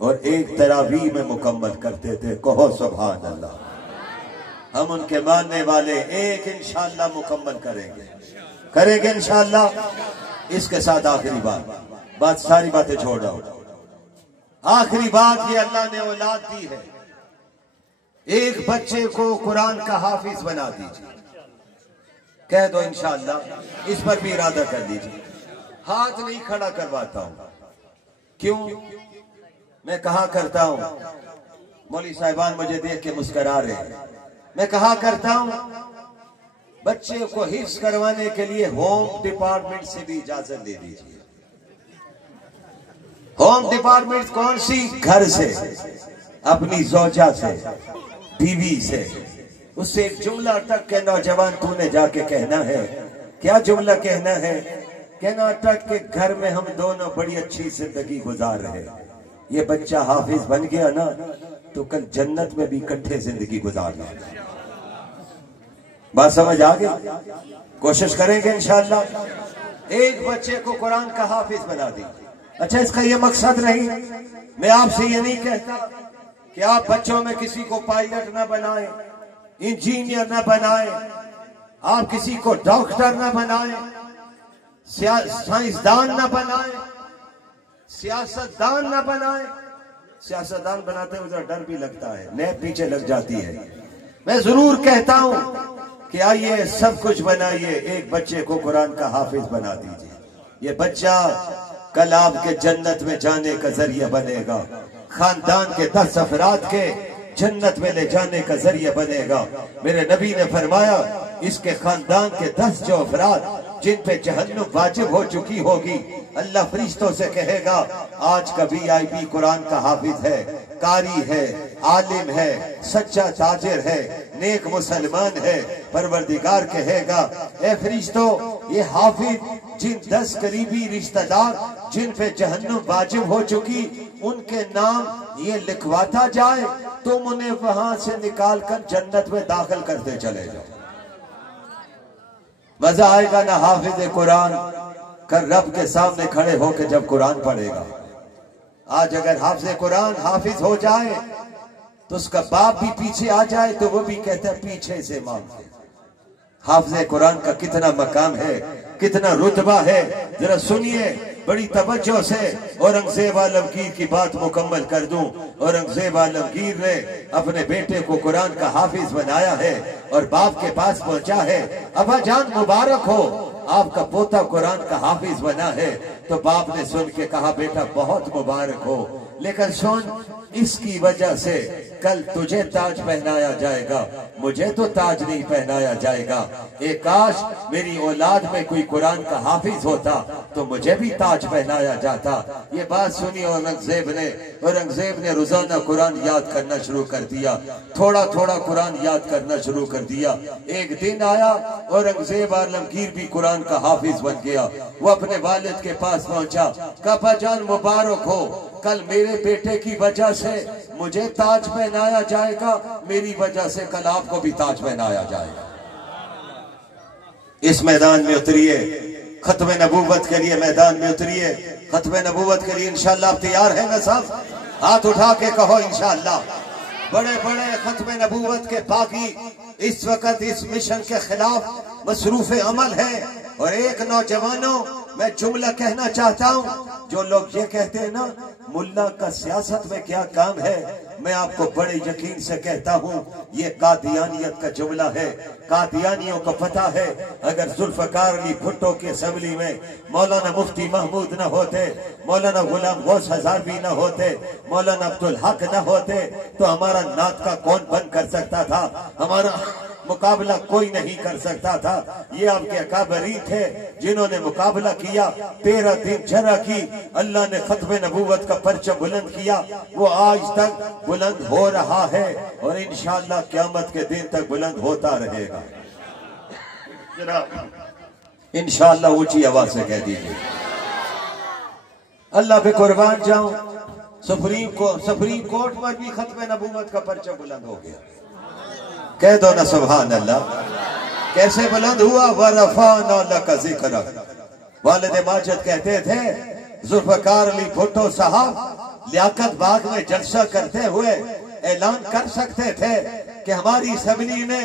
और एक तरावीह में मुकम्मल करते थे। कहो सुभान अल्लाह। हम उनके मानने वाले एक इंशाअल्लाह मुकम्मल करेंगे इंशाअल्लाह। इसके साथ आखिरी बात सारी बातें छोड़ रहा हूं। आखिरी बात ये, अल्लाह ने औलाद दी है, एक बच्चे को कुरान का हाफिज बना दीजिए। कह दो इंशाअल्लाह। इस पर भी इरादा कर लीजिए। हाथ नहीं खड़ा करवाता हूं, क्यों? मैं कहा करता हूं, मौली साहिबान मुझे देख के मुस्कुरा रहे हैं, मैं कहा करता हूं बच्चे को हिफ्ज करवाने के लिए होम डिपार्टमेंट से भी इजाजत दे दीजिए। होम डिपार्टमेंट कौन सी? घर से, अपनी जोजा से, बीवी से। उससे एक जुमला टक के नौजवान तूने जाके कहना है। क्या जुमला कहना है? कहना टक के घर में हम दोनों बड़ी अच्छी जिंदगी गुजार रहे, ये बच्चा हाफिज बन गया ना तो कल जन्नत में भी इकट्ठे जिंदगी गुजारना। बात समझ आ गई? कोशिश करेंगे इंशाअल्लाह। एक बच्चे को कुरान का हाफिज बना दी। अच्छा, इसका ये मकसद नहीं, मैं आपसे ये नहीं कहता कि आप बच्चों में किसी को पायलट ना बनाएं, इंजीनियर ना बनाएं, आप किसी को डॉक्टर ना बनाएं, साइंसदान ना बनाएं, सियासतदान ना बनाएं। सियासतदान बनाते हुए डर भी लगता है, नैब पीछे लग जाती है। मैं जरूर कहता हूं कि आइए सब कुछ बनाइए, एक बच्चे को कुरान का हाफिज बना दीजिए। ये बच्चा कल आपके जन्नत में जाने का जरिया बनेगा, खानदान के 10 अफराद के जन्नत में ले जाने का जरिया बनेगा। मेरे नबी ने फरमाया इसके खानदान के 10 जो अफराद जिन पे जहन्नुम वाजिब हो चुकी होगी, अल्लाह फरिश्तों से कहेगा आज का VIP कुरान का हाफिज है, कारी है, आलिम है, सच्चा ताजिर है, नेक मुसलमान है। परवरदिगार कहेगा ए फरिश्तों, ये हाफिज जिन 10 करीबी रिश्तेदार जिन पे जहन्नुम वाजिब हो चुकी, उनके नाम ये लिखवाता जाए, तुम उन्हें वहां से निकाल कर जन्नत में दाखिल करते चले जाओ। मजा आएगा ना हाफिज कुरान कर रब के सामने खड़े होकर जब कुरान पढ़ेगा। आज अगर हाफिज कुरान हाफिज हो जाए तो उसका बाप भी पीछे आ जाए तो वो भी कहता है पीछे से मांगते। हाफिज कुरान का कितना मकाम है, कितना रुतबा है, जरा सुनिए बड़ी तवज्जो से। औरंगजेब आलमगीर की बात मुकम्मल कर दूं। औरंगजेब आलमगीर ने अपने बेटे को कुरान का हाफिज बनाया है और बाप के पास पहुंचा है। अब्बा जान मुबारक हो, आपका पोता कुरान का हाफिज बना है। तो बाप ने सुन के कहा बेटा बहुत मुबारक हो, लेकिन सुन इसकी वजह से कल तुझे ताज पहनाया जाएगा, मुझे तो ताज नहीं पहनाया जाएगा। एक काश मेरी औलाद में कोई कुरान का हाफिज होता तो मुझे भी ताज पहनाया जाता। ये बात सुनी औरंगजेब ने रोजाना कुरान याद करना शुरू कर दिया, थोड़ा थोड़ा कुरान याद करना शुरू कर दिया। एक दिन आया औरंगजेब आलमगीर भी कुरान का हाफिज बन गया। वो अपने वालिद के पास पहुंचा, कहा जान मुबारक हो, कल मेरे बेटे की वजह से मुझे ताज पहनाया जाएगा, मेरी वजह से कल आपको भी ताज पहनाया जाएगा। इस मैदान में उतरिए, खत्मे नबूवत के लिए मैदान में उतरिए। खत्मे नबूवत के लिए इंशाअल्लाह आप तैयार हैं ना साहब? हाथ उठा के कहो इंशाअल्लाह। बड़े बड़े खत्मे नबूवत के बागी इस वक्त इस मिशन के खिलाफ मसरूफ अमल है। और एक नौजवानों मैं जुमला कहना चाहता हूँ, जो लोग ये कहते हैं ना मुल्ला का सियासत में क्या काम है, मैं आपको बड़े यकीन से कहता हूँ ये कादियानियत का जुमला है। कादियानियों को पता है अगर जुल्फकार अली भुट्टो की असेंबली में मौलाना मुफ्ती महमूद न होते, मौलाना गुलाम गौस हजारवी न होते, मौलाना अब्दुल हक न होते, तो हमारा नात का कौन बंद कर सकता था? हमारा मुकाबला कोई नहीं कर सकता था। ये आपके अकाबरी थे जिन्होंने मुकाबला किया। 13 दिन जरा की अल्लाह ने खत्मे नबूवत का परचम बुलंद किया, वो आज तक बुलंद हो रहा है और इंशाअल्लाह क़यामत के दिन तक बुलंद होता रहेगा। इंशाअल्लाह ऊंची आवाज से कह दीजिए। अल्लाह पे कुर्बान जाऊं, सुप्रीम कोर्ट पर भी खत्मे नबूवत का परचम बुलंद हो गया। कह दो ना सुभान अल्लाह। कैसे बुलंद हुआ? वरफाना लका ज़िक्रक। वालिद माजिद कहते थे जुल्फकार अली भुट्टो साहब लियाकत बाग में जलसा करते हुए ऐलान कर सकते थे कि हमारी असेंबली ने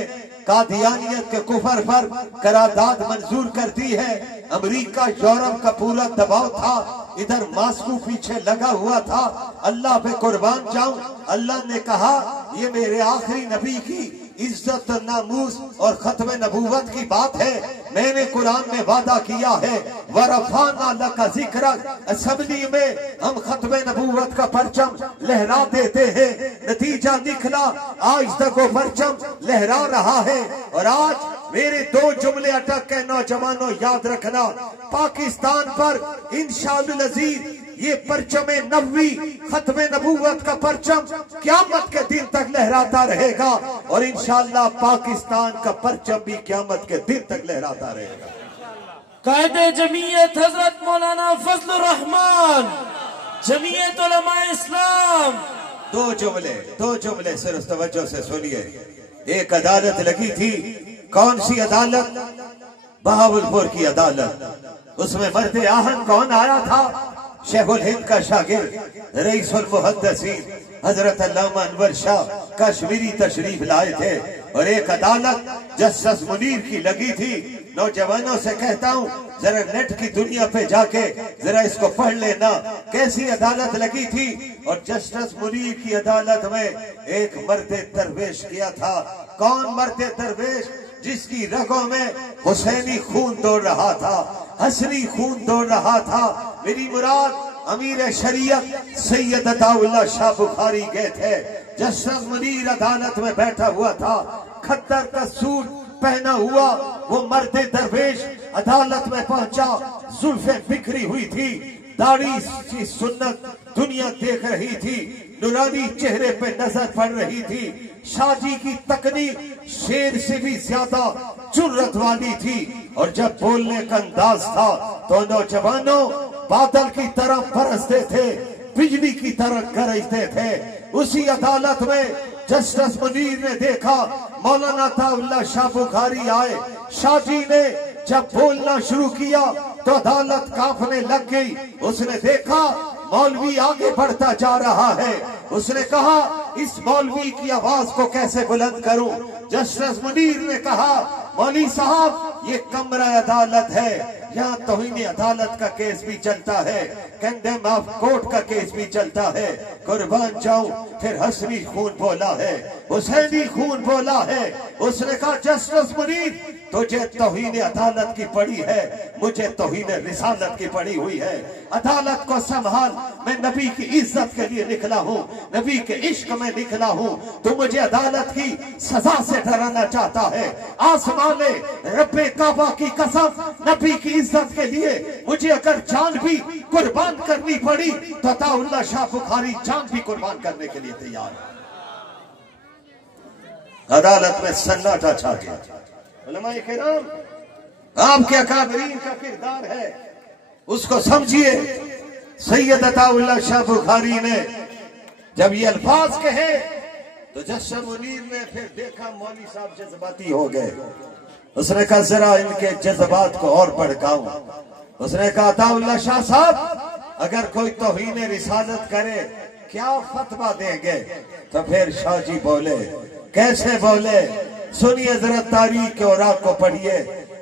कादियानियत के कुफर पर करारदाद मंजूर कर दी है। अमेरिका यूरोप का पूरा दबाव था, इधर मास्को पीछे लगा हुआ था। अल्लाह पे कुर्बान जाऊं, अल्लाह ने कहा ये मेरे आखिरी नबी की इज्जत नामूस और खत्मे नबूवत की बात है। मैंने कुरान में वादा किया है वरफाना लका ज़िक्रक, असेंबली में हम खत्मे नबूवत का परचम लहरा देते हैं। नतीजा निकला आज तक वो परचम लहरा रहा है। और आज मेरे 2 जुमले अटक के नौजवानों याद रखना, पाकिस्तान पर इंशाअल्लाह अज़ीज ये परचम नबवी खत्मे नबूवत का परचम क़यामत के दिन तक लहराता रहेगा और इंशाअल्लाह पाकिस्तान का परचम भी क़यामत के दिन तक लहराता रहेगा। कायदे जमीयत हजरत मौलाना फजलुर रहमान, जमीयत उलमा इस्लाम। 2 जुमले सिर्फ तवज्जो से सुनिए। एक अदालत लगी थी, कौन सी अदालत? बहावलपुर की अदालत। उसमें मर्द आहन कौन आया था? शेखुल हिंद का शागिर्द रईसुल मुहद्दिसीन हजरत अल्लामा अनवर शाह कश्मीरी तशरीफ लाए थे। और एक अदालत जस्टिस मुनीर की लगी थी। नौजवानों से कहता हूँ जरा नेट की दुनिया पे जाके जरा इसको पढ़ लेना, कैसी अदालत लगी थी। और जस्टिस मुनीर की अदालत में एक मर्द दरवेश किया था। कौन मर्द दरवेश? जिसकी रगों में हुसैनी खून दौड़ रहा था, हसनी खून दौड़ रहा था। मेरी मुराद अमीर शरीयत सैयद अताउल्लाह शाह बुखारी गए थे। जस्टिस मुनीर अदालत में बैठा हुआ था, खद्दर का सूट पहना हुआ वो मर्द दरवेश अदालत में पहुंचा, जुल्फे बिखरी हुई थी, दाढ़ी की सुन्नत दुनिया देख रही थी, नूरानी चेहरे पे नजर पड़ रही थी, शाजी की तकनी शेर से भी ज्यादा जुर्रत वाली थी, और जब बोलने का अंदाज था तो नौजवानों बादल की तरह बरसते थे, बिजली की तरह गरजते थे। उसी अदालत में जस्टिस मुनीर ने देखा मौलाना अताउल्लाह शाह बुखारी आए। शाजी ने जब बोलना शुरू किया तो अदालत कांपने लग गई। उसने देखा मौलवी आगे बढ़ता जा रहा है। उसने कहा इस मौलवी की आवाज को कैसे बुलंद करूं। जस्टिस मुनीर ने कहा मौलवी साहब ये कमरा अदालत है, यहाँ तौहीन अदालत का केस भी चलता है, कंडेम ऑफ कोर्ट का केस भी चलता है। कुर्बान जाऊं, फिर हसनी खून बोला है, हुसैनी खून बोला है। उसने कहा जस्टिस मुनीर तुझे तौहीन अदालत की पड़ी है, मुझे तौहीन रिसालत की पड़ी हुई है। अदालत को संभाल, मैं नबी की इज्जत के लिए निकला हूँ, नबी के इश्क में निकला हूँ। तू मुझे अदालत की सजा से डराना चाहता है। आसमाने रब्बे काबा की कसम, नबी की इज्जत के लिए मुझे अगर जान भी कुर्बान करनी पड़ी तो अताउल्लाह शाह बुखारी जान भी कुर्बान करने के लिए तैयार है। अदालत में सन्नाटा छा गया। उलमाए किराम, आपके अकाबरीन का किरदार है, उसको समझिए। सैयद अताउल्लाह शाह बुखारी ने जब ये अल्फाज कहे तो जस्टिस मुनीर ने फिर देखा मौलवी साहब जज्बाती हो गए। उसने कहा जरा इनके जज्बात को और भड़काऊं। उसने कहा अताउल्लाह शाह साहब अगर कोई तौहीन रिसालत करे क्या फतवा देंगे। तो फिर शाह जी बोले, कैसे बोले, सुनिए जरा तारीख के औराक को पढ़िए।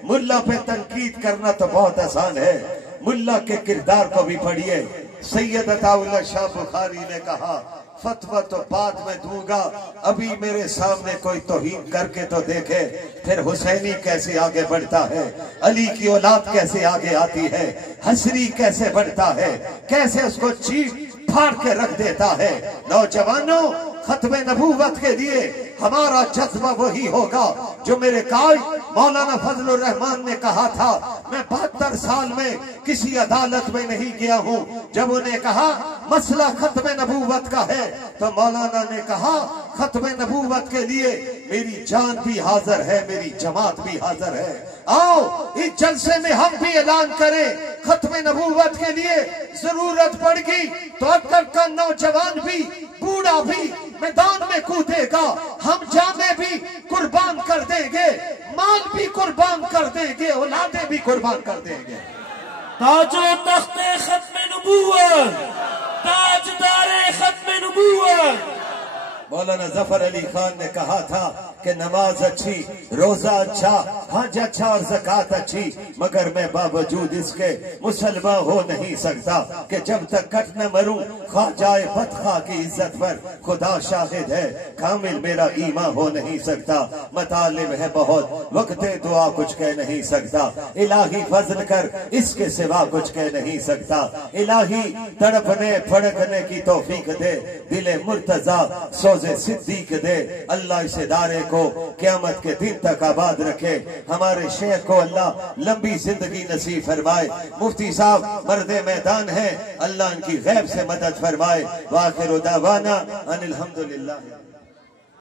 मुल्ला पे तनकीद करना तो बहुत आसान है, मुल्ला के किरदार को भी पढ़िए। सैयद अताउल्लाह शाह बुखारी ने कहा फतवा तो बाद में दूंगा, अभी मेरे सामने कोई तौहीन करके तो देखे। फिर हुसैनी कैसे आगे बढ़ता है, अली की औलाद कैसे आगे आती है, हसरी कैसे बढ़ता है, कैसे उसको चीर फाड़ के रख देता है। नौजवानों, खत्मे नबूवत के लिए हमारा जज्बा वही होगा जो मेरे कायद मौलाना फजलुर रहमान ने कहा था। मैं 72 साल में किसी अदालत में नहीं गया हूँ। जब उन्हें कहा मसला खत्मे नबूवत का है तो मौलाना ने कहा खत्मे नबूवत के लिए मेरी जान भी हाजिर है, मेरी जमात भी हाजिर है। आओ इस जलसे में हम भी ऐलान करें खत्मे नबूवत के लिए जरूरत पड़ेगी तो अब तक का नौजवान भी बूढ़ा भी मैदान में कूदेगा। हम जाने भी कुर्बान कर देंगे, माल भी कुर्बान कर देंगे, औलादे भी कुर्बान कर देंगे। ताजो तख्ते खत्मे नबूवत, ताजदारे खत्मे नबूवत। मौलाना जफर अली खान ने कहा था कि नमाज अच्छी, रोजा अच्छा, हज अच्छा और ज़कात अच्छी, मगर मैं बावजूद इसके मुसलमान हो नहीं सकता कि जब तक कट न मरूं खा जाए बदखा की इज्जत पर खुदा शाहिद है, कामिल मेरा ईमान हो नहीं सकता। मतालिब है बहुत, वक्ते दुआ कुछ कह नहीं सकता, इलाही फजल कर इसके सिवा कुछ कह नहीं सकता। इलाही तड़पने फड़कने की तौफीक दे, दिले मुर्तजा सोजे सिद्दीक दे। अल्लाह इस इदारे को क़यामत के दिन तक आबाद रखे। हमारे शेख को अल्लाह लंबी जिंदगी नसीब फरमाए। मुफ्ती साहब मर्दे मैदान है, अल्लाह इनकी गैब से मदद फरमाए। वाखिर दावाना अनिल हम्दुलिल्लाह।